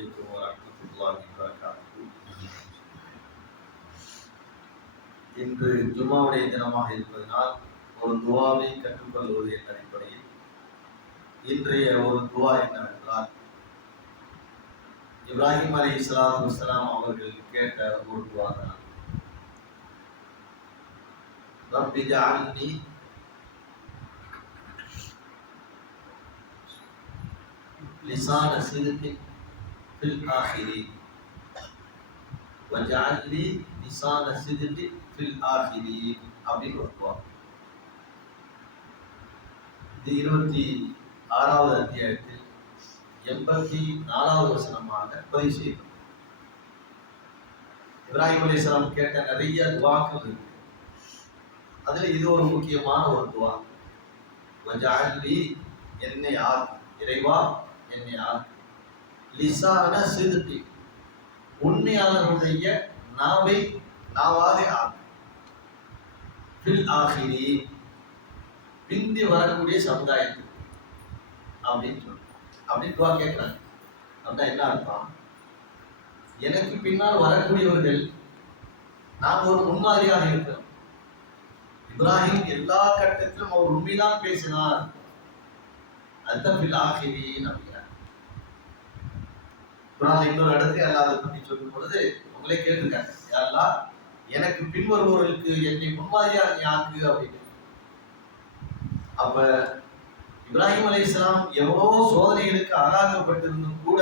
عليكم ورحمة الله وبركاته இன்று ஜும்மாவுடைய தினமாக இருப்பதனால் ஒரு துவாவை கற்றுக்கொள்வது என்ற அடிப்படையில் இன்றைய ஒரு துவா என்னவென்றால் இப்ராஹிம் அலி இஸ்லாத்து வஸ்லாம் அவர்கள் கேட்ட ஒரு துவா தான் ரப்பி ஜஅல்னி லிசான சிதுக்கின் அப்படின்னு இது இருபத்தி ஆறாவது அத்தியாயத்தில் எண்பத்தி நாலாவது வசனமாக பதிவு செய்தோம் இப்ராஹிம் அலிஸ்லாம் கேட்ட நிறைய துவாக்கள் இருக்கு. அதுல இது ஒரு முக்கியமான ஒரு துவா. வஜாலி என்னை ஆர் இறைவா என்னை ஆர் லிசான சிறுத்தி உண்மையாளர்களுடைய நாவை நாவாக ஆகும் ஃபில் ஆகிரி. பிந்தி வரக்கூடிய சமுதாயத்துக்கு. அப்படின்னு சொல்லுவோம் அப்படின்னு துவா கேட்கிறாங்க அப்படின்னா என்ன அர்த்தம்? எனக்கு பின்னால் வரக்கூடியவர்கள் நாம் ஒரு முன்மாதிரியாக இருக்கிறோம் இப்ராஹிம் எல்லா கட்டத்திலும் அவர் உண்மைதான் பேசினார். அதுதான் பில் ஆகிரி அப்படிங்கிறார் குரான் இன்னொரு இடத்துல அல்லாத பற்றி சொல்லும் பொழுது உங்களே கேட்டிருக்காங்க. யாரெல்லாம் எனக்கு பின்வருபவர்களுக்கு என்னை முன்மாதிரியா யாருக்கு அப்படின்னு. அப்ப இப்ராஹிம் அலி இஸ்லாம் எவ்வளோ சோதனைகளுக்கு ஆளாக்கப்பட்டிருந்தும் கூட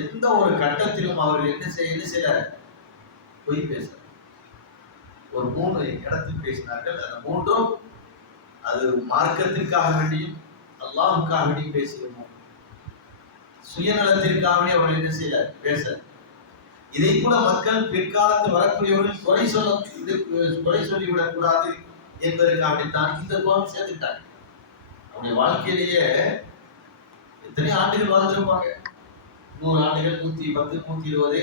எந்த ஒரு கட்டத்திலும் அவர்கள் என்ன செய்ய சில பொய் பேச ஒரு மூன்று இடத்தில் பேசினார்கள். அந்த மூன்றும் அது மார்க்கத்திற்காக வேண்டியும் அல்லாஹுக்காக வேண்டியும் பேசியிருந்தோம் சுயநலத்திற்காகவே அவர்கள் என்ன செய்யல பேச இதை கூட மக்கள் பிற்காலத்தில் வரக்கூடியவர்கள் குறை சொல்ல இது குறை சொல்லிவிடக் கூடாது என்பதற்காகத்தான் இந்த கோபம் சேர்த்துட்டாங்க அவருடைய வாழ்க்கையிலேயே எத்தனை ஆண்டுகள் வாழ்ந்திருப்பாங்க. நூறு ஆண்டுகள் நூத்தி பத்து நூத்தி இருபது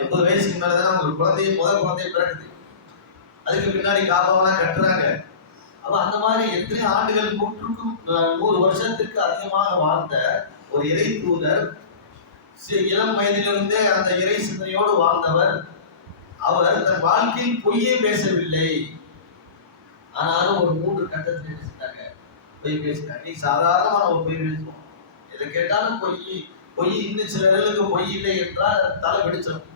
எண்பது வயசுக்கு மேலதான் ஒரு குழந்தைய முதல் குழந்தைய பிறகுது அதுக்கு பின்னாடி காப்பவெல்லாம் கட்டுறாங்க. அப்ப அந்த மாதிரி எத்தனை ஆண்டுகள் நூற்றுக்கும் நூறு வருஷத்திற்கு அதிகமாக வாழ்ந்த ஒரு இறை தூதர் இளம் வயதிலிருந்தே அந்த இறை சிந்தனையோடு வாழ்ந்தவர். அவர் தன் வாழ்க்கையில் பொய்யே பேசவில்லை. ஆனாலும் ஒரு மூன்று கட்டத்தில் என்ன செஞ்சாங்க? பொய் பேசினாங்க நீ சாதாரணமாக நம்ம பொய் பேசுவோம் எதை கேட்டாலும் பொய் பொய் இன்னும் சில சிலர்களுக்கு பொய் இல்லை என்றால் தலை பிடிச்சிடும்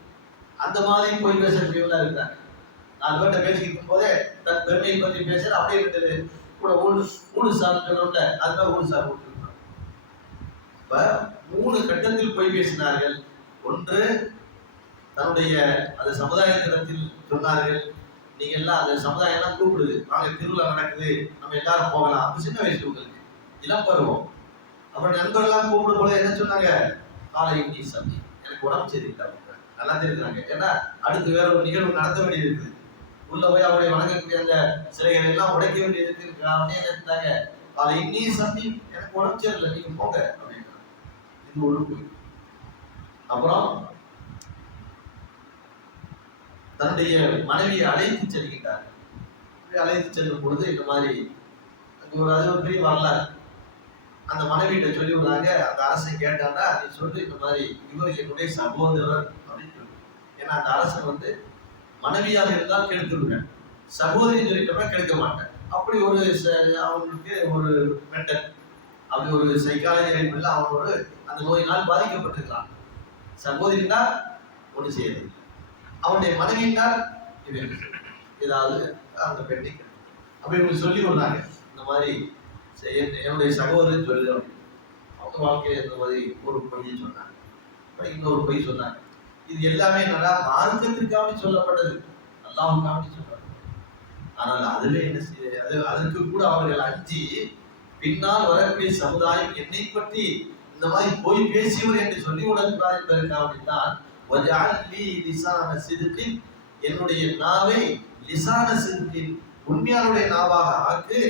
அந்த மாதிரி பொய் பேசக்கூடியவங்களா இருக்காங்க நாலு பேர்கிட்ட பேசிக்கிட்டு போதே தன் பெருமையை பற்றி பேசுற அப்படியே இருந்தது. கூட ஊழு ஊழு சார் சொல்றோம்ல அதுதான் ஊழு சார் போட்டுருக்கோம் மூணு கட்டத்தில் போய் பேசினார்கள். ஒன்று தன்னுடைய அந்த சமுதாயத்திடத்தில் சொன்னார்கள் நீங்க எல்லாம் அந்த சமுதாயம் எல்லாம் கூப்பிடுது. வாங்க திருவிழா நடக்குது. நம்ம எல்லாரும் போகலாம். அப்ப சின்ன வயசு உங்களுக்கு. இளம் பருவம். அப்புறம் நண்பர்கள்லாம் கூப்பிடும் போது என்ன சொன்னாங்க? காலை நீ சந்தி. எனக்கு உடம்பு சரியில்லை. நல்லா தெரிஞ்சாங்க ஏன்னா அடுத்து வேற ஒரு நிகழ்வு நடத்த வேண்டியது இருக்குது உள்ள போய் அவருடைய வணங்கக்கூடிய அந்த சிலைகளை எல்லாம் உடைக்க வேண்டியது இருக்கு என்ன இருந்தாங்க காலை நீ சந்தி. எனக்கு உடம்பு சரியில்லை. நீங்க போங்க. அப்படின்னு. இது ஒரு அப்புறம் தன்னுடைய மனைவியை அழைத்து செல்கின்றார். அழைத்து செல்லும் பொழுது இந்த மாதிரி ஒரு அது ஒரு பெரிய வரலாறு. அந்த மனைவியிட்ட சொல்லி விடுறாங்க அந்த அரசன் கேட்டாண்டா நீ சொல்லி இந்த மாதிரி இவர் என்னுடைய சகோதரர் அப்படின்னு சொல்லு. ஏன்னா அந்த அரசன் வந்து மனைவியாக இருந்தால் கெடுத்துருவேன் சகோதரி சொல்லிட்டோம்னா கெடுக்க மாட்டேன். அப்படி ஒரு அவங்களுக்கு ஒரு மென்டல். அப்படி ஒரு சைக்காலஜி அடிப்படையில் அவன் ஒரு அந்த நோயினால் பாதிக்கப்பட்டிருக்கிறான் சகோதரினா ஒன்று செய்யறது அவனுடைய மனைவியினால் இவன் ஏதாவது அந்த பெண்ணை அப்படி இவங்க சொல்லி விடுறாங்க இந்த மாதிரி செய்ய என்னுடைய சகோதரன் சொல்லுது அப்படின்னு அவங்க வாழ்க்கையில் இந்த மாதிரி ஒரு பொய்யை சொன்னாங்க. அப்புறம் இன்னொரு பொய் சொன்னாங்க. இது எல்லாமே நல்லா மார்க்கத்திற்காக சொல்லப்பட்டது. அல்லாவுக்காக சொல்லப்பட்டது. ஆனால் அதுவே என்ன செய்ய அது அதற்கு கூட அவர்கள் அஞ்சு பின்னால் வரக்கூடிய சமுதாயம் என்னை பற்றி இந்த மாதிரி போய் பேசியவர் என்று சொல்லி விடக்கூடாது என்பதற்காக வஜாலி லிசான சிதுக்கின் என்னுடைய நாவை லிசான சிறுக்கின் உண்மையாளுடைய நாவாக ஆக்கு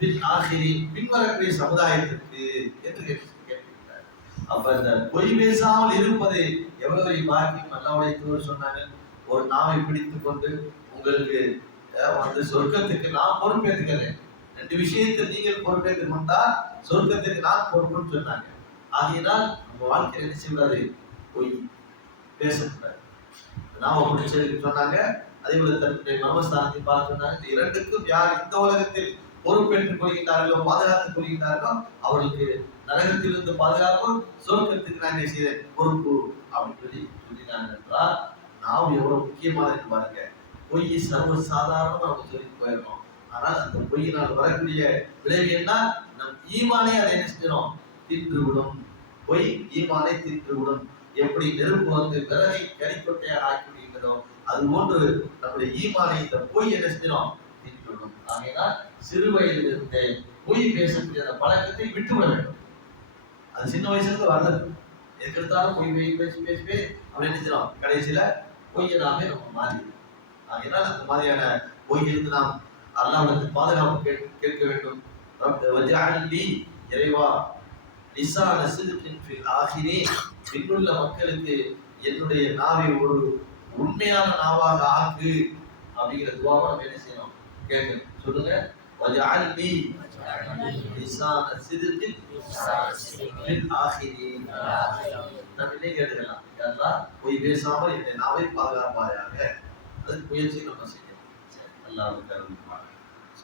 பின் ஆகிரி பின்வரக்கூடிய சமுதாயத்திற்கு என்று கேட்டிருக்கிறார் அப்ப இந்த பொய் பேசாமல் இருப்பது எவ்வளவு பெரிய பாக்கியம் அல்லாவுடைய தூதர் சொன்னாங்க ஒரு நாவை பிடித்துக் கொண்டு உங்களுக்கு அந்த வந்து சொர்க்கத்துக்கு நான் பொறுப்பேற்றுக்கிறேன். ரெண்டு விஷயத்தை நீங்கள் பொறுப்பேற்க கொண்டால் சொர்க்கத்திற்கு நான் பொறுப்புன்னு சொன்னாங்க. ஆகையினால் நம்ம வாழ்க்கையில் என்ன செய்யக்கூடாது? பொய் பேசக்கூடாது. நாம பிடிச்சு சொன்னாங்க அதே போல தன்னுடைய மர்மஸ்தானத்தை பார்த்து சொன்னாங்க. இந்த இரண்டுக்கும் யார் இந்த உலகத்தில் பொறுப்பேற்றுக் கொள்கின்றார்களோ பாதுகாத்துக் கொள்கின்றார்களோ அவர்களுக்கு நரகத்திலிருந்து பாதுகாப்பும் சொர்க்கத்துக்கு நான் என்ன செய்தேன் பொறுப்பு அப்படின்னு சொல்லி சொல்லினாங்க என்றால் நாம் எவ்வளவு முக்கியமானது பாருங்க. பொய் சர்வ சாதாரணமா நம்ம சொல்லி போயிருக்கோம் ஆனால் அந்த பொய்யினால் வரக்கூடிய விளைவு என்ன? நம் ஈமானே அதை என்ன செஞ்சிடும் தின்றுவிடும் பொய் ஈமானை தின்றுவிடும் எப்படி நெருப்பு வந்து விறகை கரிக்கொட்டையாக ஆக்கி விடுகிறதோ அது போன்று நம்முடைய ஈமானை இந்த பொய் என்ன செஞ்சிடும் தின்றுவிடும் ஆகையினால் சிறு வயதிலிருந்தே பொய் பேசக்கூடிய அந்த பழக்கத்தை விட்டுவிட வேண்டும். அது சின்ன வயசுல இருந்து வர்றது எதுக்கெடுத்தாலும் பொய் பொய் பேசி பேசி பேசி அப்படி நினைச்சிடும் செய்யணும்? கடைசியில பொய்யை நாமே நம்ம மாறி ஆகையினால் அந்த மாதிரியான பொய்யிலிருந்து நாம் அல்லாஹ்விடத்தில் பாதுகாப்பு கேட்க கேட்க வேண்டும். ரப்ப வஜஅல்னி இறைவா லிசான சிதுகின் ஃபில் ஆகிரீன் பின்னுள்ள மக்களுக்கு என்னுடைய நாவை ஒரு உண்மையான நாவாக ஆக்கு. அப்படிங்கிற துவாவை நம்ம என்ன செய்யணும்? கேட்கணும். சொல்லுங்க. வஜஅல்னி லிசான சிதுகின் ஃபில் ஆகிரீன் நம்ம இன்னே கேட்டுக்கலாம்? யாரெல்லாம் பொய் பேசாமல் என்னுடைய நாவை பாதுகாப்பாயாக. அதுக்கு முயற்சி நம்ம செய்யணும். அல்லாஹ்